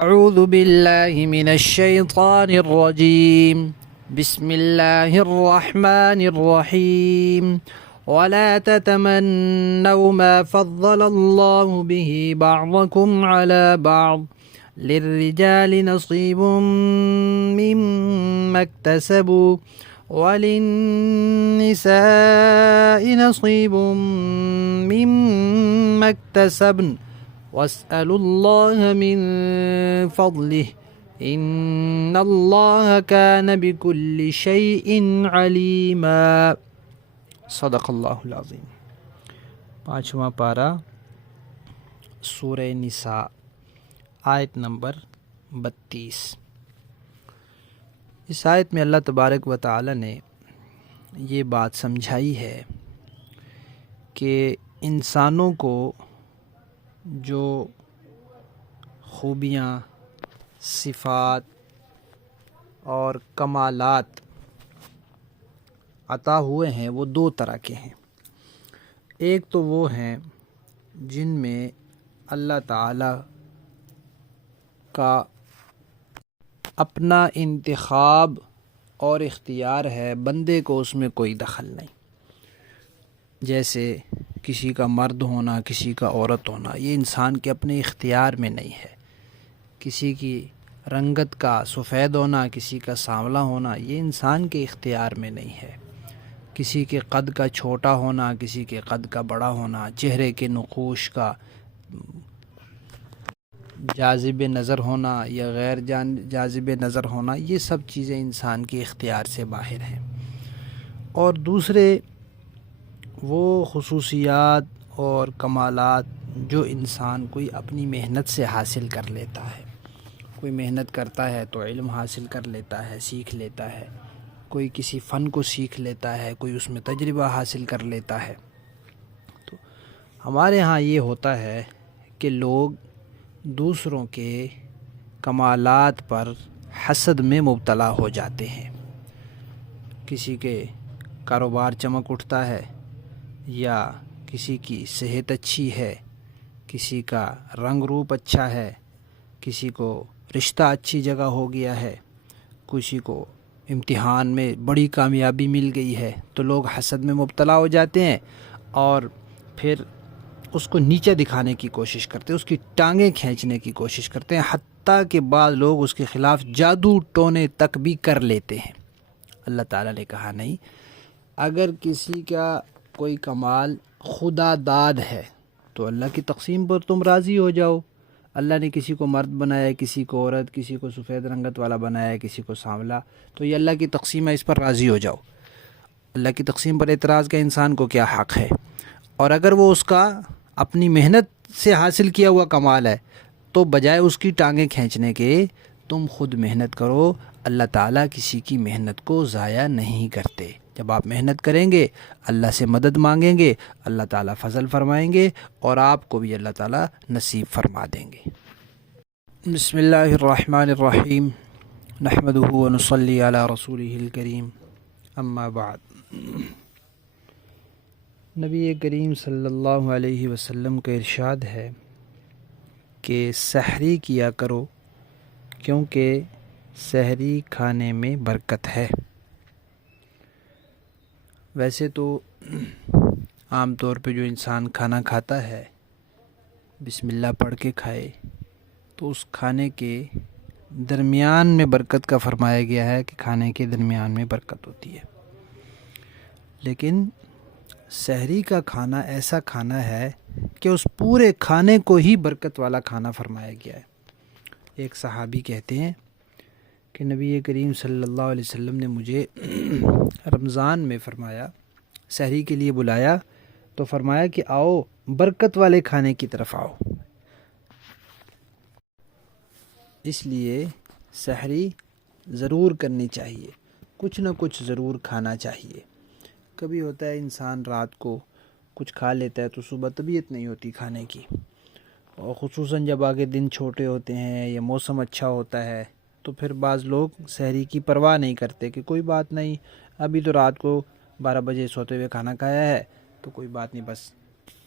أعوذ بالله من الشيطان الرجيم. بسم الله الرحمن الرحيم. ولا تتمنوا ما فضل الله به بعضكم على بعض للرجال نصيب مما اكتسبوا وللنساء نصيب مما اكتسبن واسألوا الله من فضله إن الله كان بكل شيء عليما. صدق اللہ العظیم. 5واں پارہ سورہ نساء آیت نمبر 32. اس آیت میں اللہ تبارک و تعالی نے یہ بات سمجھائی ہے کہ انسانوں کو جو خوبیاں، صفات اور کمالات عطا ہوئے ہیں وہ دو طرح کے ہیں. ایک تو وہ ہیں جن میں اللہ تعالی کا اپنا انتخاب اور اختیار ہے، بندے کو اس میں کوئی دخل نہیں. جیسے کسی کا مرد ہونا، کسی کا عورت ہونا، یہ انسان کے اپنے اختیار میں نہیں ہے. کسی کی رنگت کا سفید ہونا، کسی کا سانولا ہونا، یہ انسان کے اختیار میں نہیں ہے. کسی کے قد کا چھوٹا ہونا، کسی کے قد کا بڑا ہونا، چہرے کے نقوش کا جاذب نظر ہونا یا غیر جاذب نظر ہونا، یہ سب چیزیں انسان کے اختیار سے باہر ہیں. اور دوسرے وہ خصوصیات اور کمالات جو انسان کوئی اپنی محنت سے حاصل کر لیتا ہے. کوئی محنت کرتا ہے تو علم حاصل کر لیتا ہے، سیکھ لیتا ہے. کوئی کسی فن کو سیکھ لیتا ہے، کوئی اس میں تجربہ حاصل کر لیتا ہے. تو ہمارے ہاں یہ ہوتا ہے کہ لوگ دوسروں کے کمالات پر حسد میں مبتلا ہو جاتے ہیں. کسی کے کاروبار چمک اٹھتا ہے، یا کسی کی صحت اچھی ہے، کسی کا رنگ روپ اچھا ہے، کسی کو رشتہ اچھی جگہ ہو گیا ہے، کسی کو امتحان میں بڑی کامیابی مل گئی ہے، تو لوگ حسد میں مبتلا ہو جاتے ہیں اور پھر اس کو نیچے دکھانے کی کوشش کرتے ہیں، اس کی ٹانگیں کھینچنے کی کوشش کرتے ہیں، حتیٰ کہ بعض لوگ اس کے خلاف جادو ٹونے تک بھی کر لیتے ہیں. اللہ تعالیٰ نے کہا نہیں، اگر کسی کا کوئی کمال خدا داد ہے تو اللہ کی تقسیم پر تم راضی ہو جاؤ. اللہ نے کسی کو مرد بنایا، کسی کو عورت، کسی کو سفید رنگت والا بنایا، کسی کو سانولا، تو یہ اللہ کی تقسیم ہے، اس پر راضی ہو جاؤ. اللہ کی تقسیم پر اعتراض کا انسان کو کیا حق ہے؟ اور اگر وہ اس کا اپنی محنت سے حاصل کیا ہوا کمال ہے تو بجائے اس کی ٹانگیں کھینچنے کے تم خود محنت کرو. اللہ تعالیٰ کسی کی محنت کو ضائع نہیں کرتے. جب آپ محنت کریں گے، اللہ سے مدد مانگیں گے، اللہ تعالیٰ فضل فرمائیں گے اور آپ کو بھی اللہ تعالیٰ نصیب فرما دیں گے. بسم اللہ الرحمن الرحیم. نحمدہ ونصلی علی رسولہ الکریم. اما بعد. نبی کریم صلی اللہ علیہ وسلم کا ارشاد ہے کہ سحری کیا کرو، کیونکہ سحری کھانے میں برکت ہے. ویسے تو عام طور پہ جو انسان کھانا کھاتا ہے بسم اللہ پڑھ کے کھائے تو اس کھانے کے درمیان میں برکت کا فرمایا گیا ہے کہ کھانے کے درمیان میں برکت ہوتی ہے. لیکن سحری کا کھانا ایسا کھانا ہے کہ اس پورے کھانے کو ہی برکت والا کھانا فرمایا گیا ہے. ایک صحابی کہتے ہیں کہ نبی کریم صلی اللہ علیہ وسلم نے مجھے رمضان میں فرمایا، سحری کے لیے بلایا تو فرمایا کہ آؤ برکت والے کھانے کی طرف آؤ. اس لیے سحری ضرور کرنی چاہیے، کچھ نہ کچھ ضرور کھانا چاہیے. کبھی ہوتا ہے انسان رات کو کچھ کھا لیتا ہے تو صبح طبیعت نہیں ہوتی کھانے کی، اور خصوصاً جب آگے دن چھوٹے ہوتے ہیں یا موسم اچھا ہوتا ہے تو پھر بعض لوگ سحری کی پرواہ نہیں کرتے کہ کوئی بات نہیں، ابھی تو رات کو 12 بجے سوتے ہوئے کھانا کھایا ہے تو کوئی بات نہیں، بس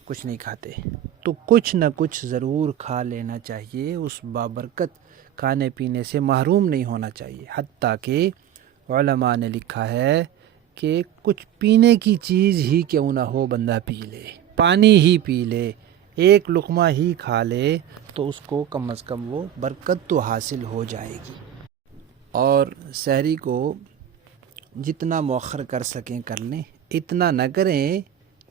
کچھ نہیں کھاتے تو کچھ نہ کچھ ضرور کھا لینا چاہیے، اس بابرکت کھانے پینے سے محروم نہیں ہونا چاہیے۔ حتیٰ کہ علماء نے لکھا ہے کہ کچھ پینے کی چیز ہی کیوں نہ ہو بندہ پی لے، پانی ہی پی لے، ایک لقمہ ہی کھا لے تو اس کو کم از کم وہ برکت تو حاصل ہو جائے گی۔ اور سحری کو جتنا مؤخر کر سکیں کر لیں، اتنا نہ کریں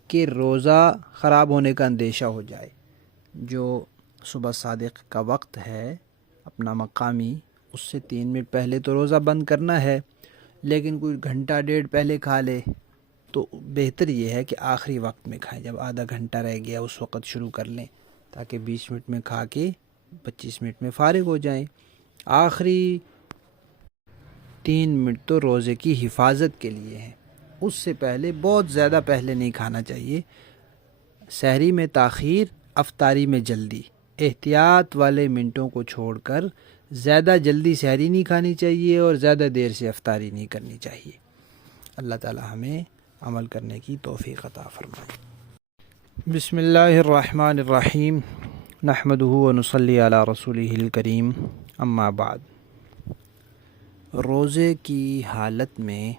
کہ روزہ خراب ہونے کا اندیشہ ہو جائے۔ جو صبح صادق کا وقت ہے اپنا مقامی، اس سے 3 منٹ پہلے تو روزہ بند کرنا ہے، لیکن کوئی گھنٹہ ڈیڑھ پہلے کھا لے تو بہتر یہ ہے کہ آخری وقت میں کھائیں، جب آدھا گھنٹہ رہ گیا اس وقت شروع کر لیں، تاکہ 20 منٹ میں کھا کے 25 منٹ میں فارغ ہو جائیں۔ آخری 3 منٹ تو روزے کی حفاظت کے لیے ہیں، اس سے پہلے بہت زیادہ پہلے نہیں کھانا چاہیے۔ سحری میں تاخیر، افطاری میں جلدی، احتیاط والے منٹوں کو چھوڑ کر زیادہ جلدی سحری نہیں کھانی چاہیے اور زیادہ دیر سے افطاری نہیں کرنی چاہیے۔ اللہ تعالی ہمیں عمل کرنے کی توفیق عطا فرمائے۔ بسم اللہ الرحمن الرحیم، نحمدہ ونصلی علی رسولہ الکریم، اما بعد۔ روزے کی حالت میں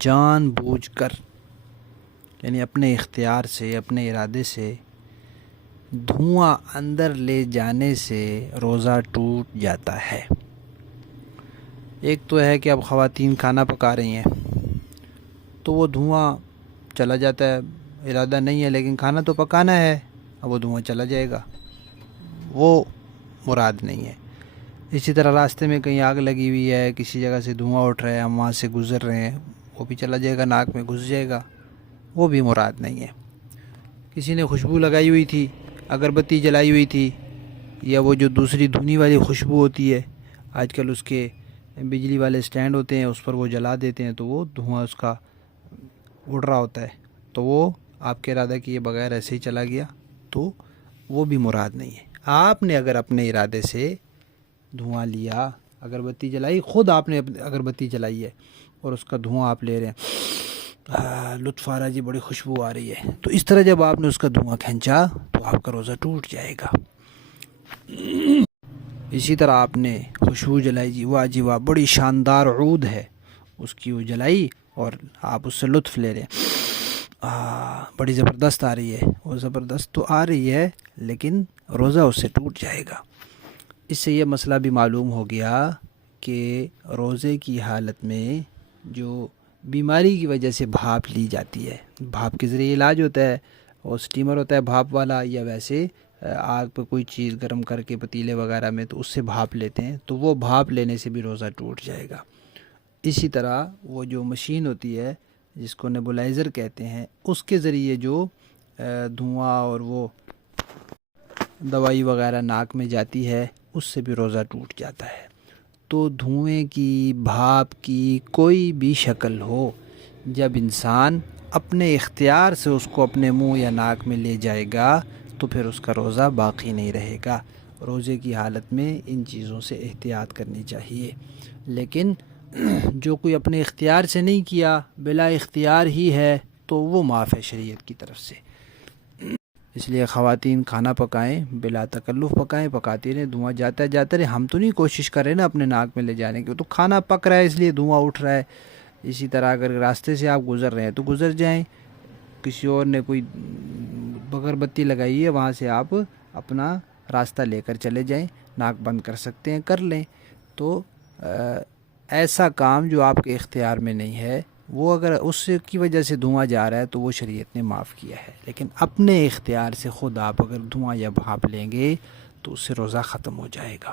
جان بوجھ کر، یعنی اپنے اختیار سے، اپنے ارادے سے دھواں اندر لے جانے سے روزہ ٹوٹ جاتا ہے۔ ایک تو ہے کہ اب خواتین کھانا پکا رہی ہیں تو وہ دھواں چلا جاتا ہے، ارادہ نہیں ہے لیکن کھانا تو پکانا ہے، اب وہ دھواں چلا جائے گا، وہ مراد نہیں ہے۔ اسی طرح راستے میں کہیں آگ لگی ہوئی ہے، کسی جگہ سے دھواں اٹھ رہا ہے، ہم وہاں سے گزر رہے ہیں، وہ بھی چلا جائے گا، ناک میں گھس جائے گا، وہ بھی مراد نہیں ہے۔ کسی نے خوشبو لگائی ہوئی تھی، اگربتی جلائی ہوئی تھی، یا وہ جو دوسری دھنی والی خوشبو ہوتی ہے، آج کل اس کے بجلی والے سٹینڈ ہوتے ہیں، اس پر وہ جلا دیتے ہیں تو وہ دھواں اس کا اڑ رہا ہوتا ہے، تو وہ آپ کے ارادہ کیے بغیر ایسے ہی چلا گیا، تو وہ بھی مراد نہیں ہے۔ آپ نے اگر اپنے ارادے سے دھواں لیا، اگربتی جلائی، خود آپ نے اگربتی جلائی ہے اور اس کا دھواں آپ لے رہے ہیں، لطف آ رہا جی، بڑی خوشبو آ رہی ہے، تو اس طرح جب آپ نے اس کا دھواں کھینچا تو آپ کا روزہ ٹوٹ جائے گا۔ اسی طرح آپ نے خوشبو جلائی، جی واہ جی واہ، بڑی شاندار عود ہے، اس کی وہ جلائی اور آپ اس سے لطف لے رہے ہیں، بڑی زبردست آ رہی ہے، وہ زبردست تو آ رہی ہے لیکن روزہ اس سے ٹوٹ جائے گا۔ اس سے یہ مسئلہ بھی معلوم ہو گیا کہ روزے کی حالت میں جو بیماری کی وجہ سے بھاپ لی جاتی ہے، بھاپ کے ذریعے علاج ہوتا ہے، اور سٹیمر ہوتا ہے بھاپ والا، یا ویسے آگ پہ کوئی چیز گرم کر کے پتیلے وغیرہ میں تو اس سے بھاپ لیتے ہیں، تو وہ بھاپ لینے سے بھی روزہ ٹوٹ جائے گا۔ اسی طرح وہ جو مشین ہوتی ہے جس کو نیبولائزر کہتے ہیں، اس کے ذریعے جو دھواں اور وہ دوائی وغیرہ ناک میں جاتی ہے، اس سے بھی روزہ ٹوٹ جاتا ہے۔ تو دھوئیں کی، بھاپ کی کوئی بھی شکل ہو، جب انسان اپنے اختیار سے اس کو اپنے منہ یا ناک میں لے جائے گا تو پھر اس کا روزہ باقی نہیں رہے گا۔ روزے کی حالت میں ان چیزوں سے احتیاط کرنی چاہیے، لیکن جو کوئی اپنے اختیار سے نہیں کیا، بلا اختیار ہی ہے، تو وہ معاف ہے شریعت کی طرف سے۔ اس لیے خواتین کھانا پکائیں، بلا تکلف پکائیں، پکاتی رہیں، دھواں جاتا رہے، ہم تو نہیں کوشش کر رہے نا اپنے ناک میں لے جانے کی، تو کھانا پک رہا ہے اس لیے دھواں اٹھ رہا ہے۔ اسی طرح اگر راستے سے آپ گزر رہے ہیں تو گزر جائیں، کسی اور نے کوئی بغیر بتی لگائی ہے، وہاں سے آپ اپنا راستہ لے کر چلے جائیں، ناک بند کر سکتے ہیں کر لیں۔ تو ایسا کام جو آپ کے اختیار میں نہیں ہے، وہ اگر اس کی وجہ سے دھواں جا رہا ہے تو وہ شریعت نے معاف کیا ہے، لیکن اپنے اختیار سے خود آپ اگر دھواں یا بھاپ لیں گے تو اس سے روزہ ختم ہو جائے گا۔